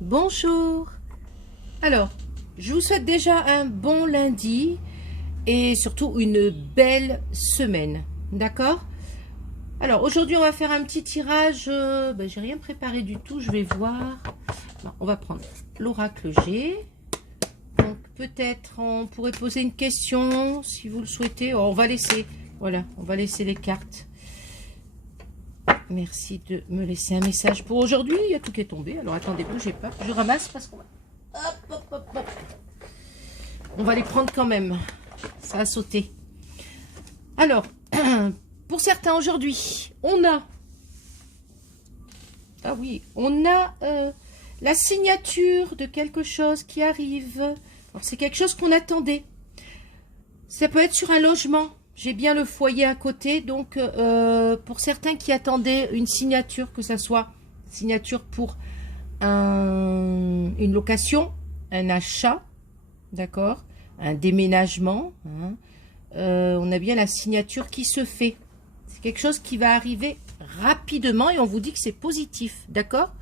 Bonjour. Alors, je vous souhaite déjà un bon lundi et surtout une belle semaine. D'accord? Alors, aujourd'hui, on va faire un petit tirage. J'ai rien préparé du tout, je vais voir. Non, on va prendre l'oracle G. Donc, peut-être on pourrait poser une question si vous le souhaitez. Oh, on va laisser, voilà, on va laisser les cartes. Merci de me laisser un message pour aujourd'hui. Il y a tout qui est tombé. Alors attendez, bougez pas. Je ramasse parce qu'on va... Hop, hop, hop, hop. On va les prendre quand même. Ça a sauté. Alors, pour certains aujourd'hui, on a... Ah oui, on a la signature de quelque chose qui arrive. Alors c'est quelque chose qu'on attendait. Ça peut être sur un logement. J'ai bien le foyer à côté, donc pour certains qui attendaient une signature, que ce soit signature pour une location, un achat, d'accord, un déménagement, hein, on a bien la signature qui se fait. C'est quelque chose qui va arriver rapidement et on vous dit que c'est positif, d'accord.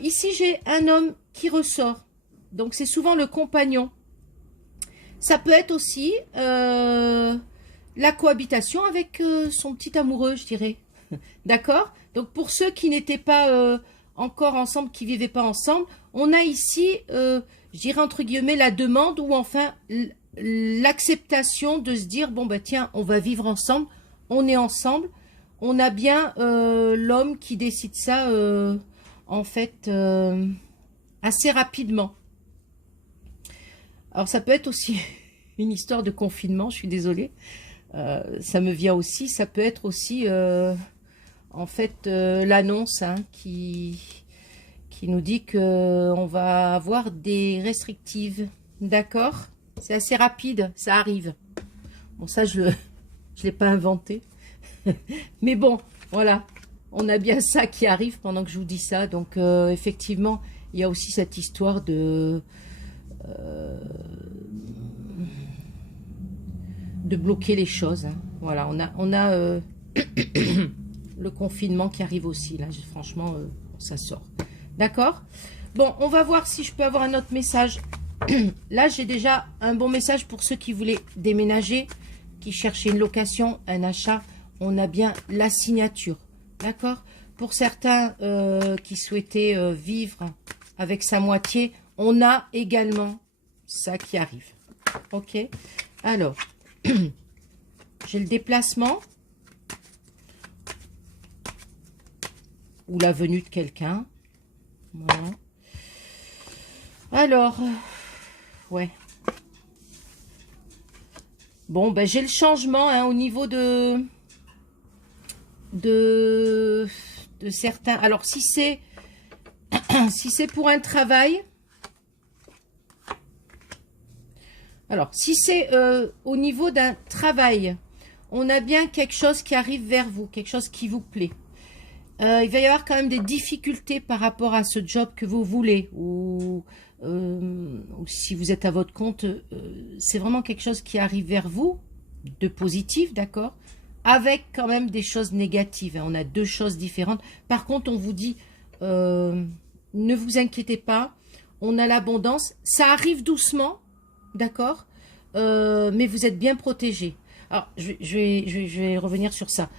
Ici, j'ai un homme qui ressort, donc c'est souvent le compagnon. Ça peut être aussi la cohabitation avec son petit amoureux, je dirais. D'accord? Donc, pour ceux qui n'étaient pas encore ensemble, qui ne vivaient pas ensemble, on a ici, je dirais entre guillemets, la demande ou enfin l'acceptation de se dire, bon, bah tiens, on va vivre ensemble, on est ensemble. On a bien l'homme qui décide ça, en fait, assez rapidement. Alors ça peut être aussi une histoire de confinement, je suis désolée. Ça me vient aussi, ça peut être aussi en fait l'annonce qui nous dit qu'on va avoir des restrictives. D'accord? C'est assez rapide, ça arrive. Bon ça je l'ai pas inventé. Mais bon, voilà. On a bien ça qui arrive pendant que je vous dis ça. Donc effectivement, il y a aussi cette histoire de bloquer les choses. Hein. Voilà, on a le confinement qui arrive aussi. Là, franchement, ça sort. D'accord? Bon, on va voir si je peux avoir un autre message. Là, j'ai déjà un bon message pour ceux qui voulaient déménager, qui cherchaient une location, un achat. On a bien la signature. D'accord? Pour certains qui souhaitaient vivre avec sa moitié, on a également ça qui arrive. Ok? Alors, j'ai le déplacement ou la venue de quelqu'un. Voilà. Alors, ouais. Bon, ben j'ai le changement hein, au niveau de certains. Alors, si c'est pour un travail. Alors, si c'est au niveau d'un travail, on a bien quelque chose qui arrive vers vous, quelque chose qui vous plaît. Il va y avoir quand même des difficultés par rapport à ce job que vous voulez, ou si vous êtes à votre compte, c'est vraiment quelque chose qui arrive vers vous, de positif, d'accord, avec quand même des choses négatives. Hein. On a deux choses différentes. Par contre, on vous dit, ne vous inquiétez pas, on a l'abondance, ça arrive doucement, d'accord, mais vous êtes bien protégé. Alors, je vais revenir sur ça.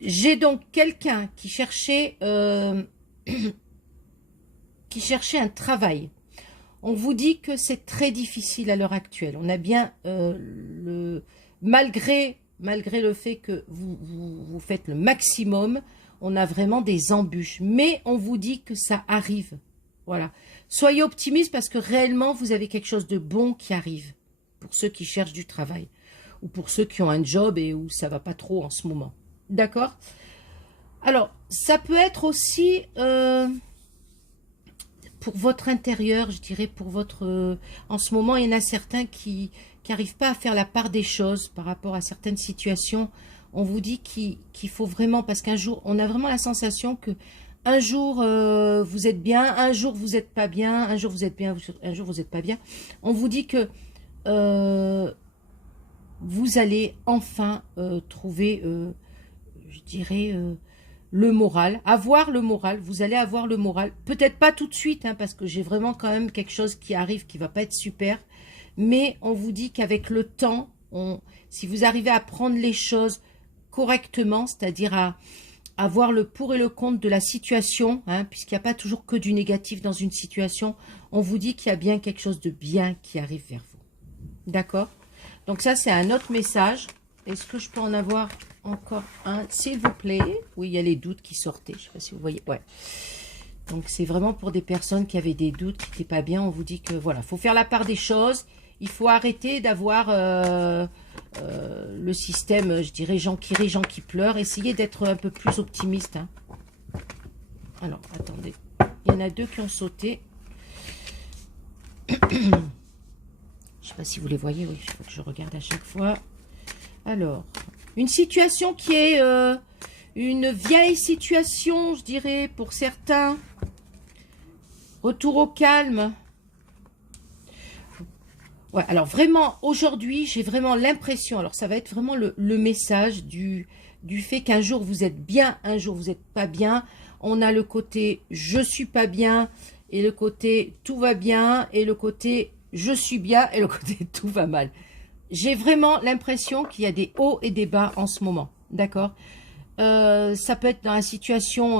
J'ai donc quelqu'un qui cherchait un travail. On vous dit que c'est très difficile à l'heure actuelle. On a bien malgré le fait que vous faites le maximum, on a vraiment des embûches. Mais on vous dit que ça arrive. Voilà. Soyez optimistes parce que réellement, vous avez quelque chose de bon qui arrive pour ceux qui cherchent du travail ou pour ceux qui ont un job et où ça va pas trop en ce moment. D'accord? Alors, ça peut être aussi pour votre intérieur, je dirais, pour votre... en ce moment, il y en a certains qui n'arrivent pas à faire la part des choses par rapport à certaines situations. On vous dit qu'il faut vraiment, parce qu'un jour, on a vraiment la sensation que un jour, vous êtes bien, un jour, vous n'êtes pas bien, un jour, vous êtes bien, un jour, vous n'êtes pas bien. On vous dit que vous allez enfin trouver, je dirais, le moral, avoir le moral, vous allez avoir le moral, peut-être pas tout de suite, hein, parce que j'ai vraiment quand même quelque chose qui arrive qui va pas être super, mais on vous dit qu'avec le temps, si vous arrivez à prendre les choses correctement, c'est-à-dire à voir le pour et le contre de la situation, hein, puisqu'il n'y a pas toujours que du négatif dans une situation, on vous dit qu'il y a bien quelque chose de bien qui arrive vers vous. D'accord? Donc ça, c'est un autre message. Est-ce que je peux en avoir encore un, s'il vous plaît? Oui, il y a les doutes qui sortaient. Je ne sais pas si vous voyez. Ouais. Donc, c'est vraiment pour des personnes qui avaient des doutes, qui n'étaient pas bien. On vous dit que, voilà, il faut faire la part des choses. Il faut arrêter d'avoir le système, je dirais, gens qui rient, gens qui pleurent. Essayez d'être un peu plus optimiste. Hein. Alors, attendez. Il y en a deux qui ont sauté. Je ne sais pas si vous les voyez. Oui, il faut que je regarde à chaque fois. Alors, une situation qui est une vieille situation, je dirais, pour certains. Retour au calme. Ouais, alors vraiment, aujourd'hui, j'ai vraiment l'impression, alors ça va être vraiment le message du fait qu'un jour vous êtes bien, un jour vous n'êtes pas bien. On a le côté « je suis pas bien » et le côté « tout va bien » et le côté « je suis bien » et le côté « tout va mal ». J'ai vraiment l'impression qu'il y a des hauts et des bas en ce moment, d'accord? Ça peut être dans la situation,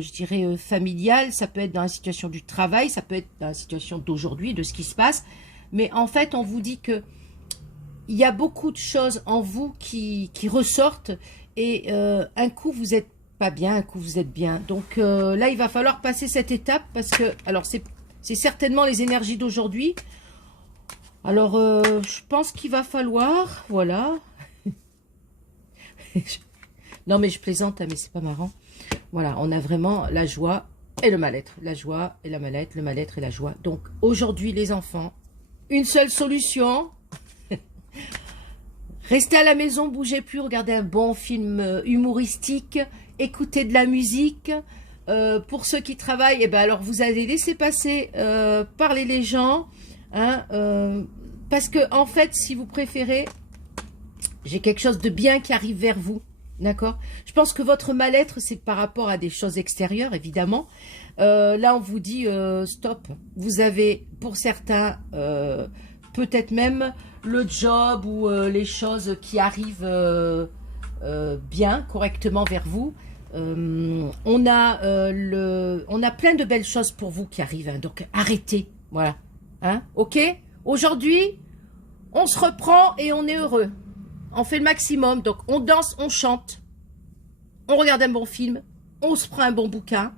je dirais, familiale, ça peut être dans la situation du travail, ça peut être dans la situation d'aujourd'hui, de ce qui se passe. Mais en fait, on vous dit que il y a beaucoup de choses en vous qui ressortent et un coup, vous n'êtes pas bien, un coup, vous êtes bien. Donc là, il va falloir passer cette étape parce que, alors, c'est certainement les énergies d'aujourd'hui. Alors, je pense qu'il va falloir, voilà. Non, mais je plaisante, hein, mais c'est pas marrant. Voilà, on a vraiment la joie et le mal-être. La joie et la mal-être, le mal-être et la joie. Donc, aujourd'hui, les enfants, une seule solution. Restez à la maison, bougez plus, regardez un bon film humoristique, écoutez de la musique. Pour ceux qui travaillent, eh ben alors vous allez laisser passer, parler les gens. Hein, parce que en fait, si vous préférez, j'ai quelque chose de bien qui arrive vers vous, d'accord? Je pense que votre mal-être, c'est par rapport à des choses extérieures, évidemment. Là, on vous dit stop. Vous avez, pour certains, peut-être même le job ou les choses qui arrivent bien, correctement vers vous. On a plein de belles choses pour vous qui arrivent. Hein, donc, arrêtez. Voilà. Hein, ok? Aujourd'hui, on se reprend et on est heureux. On fait le maximum. Donc, on danse, on chante. On regarde un bon film. On se prend un bon bouquin.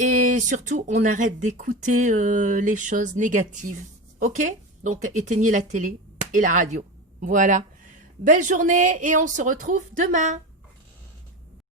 Et surtout, on arrête d'écouter les choses négatives. Ok? Donc, éteignez la télé et la radio. Voilà. Belle journée et on se retrouve demain.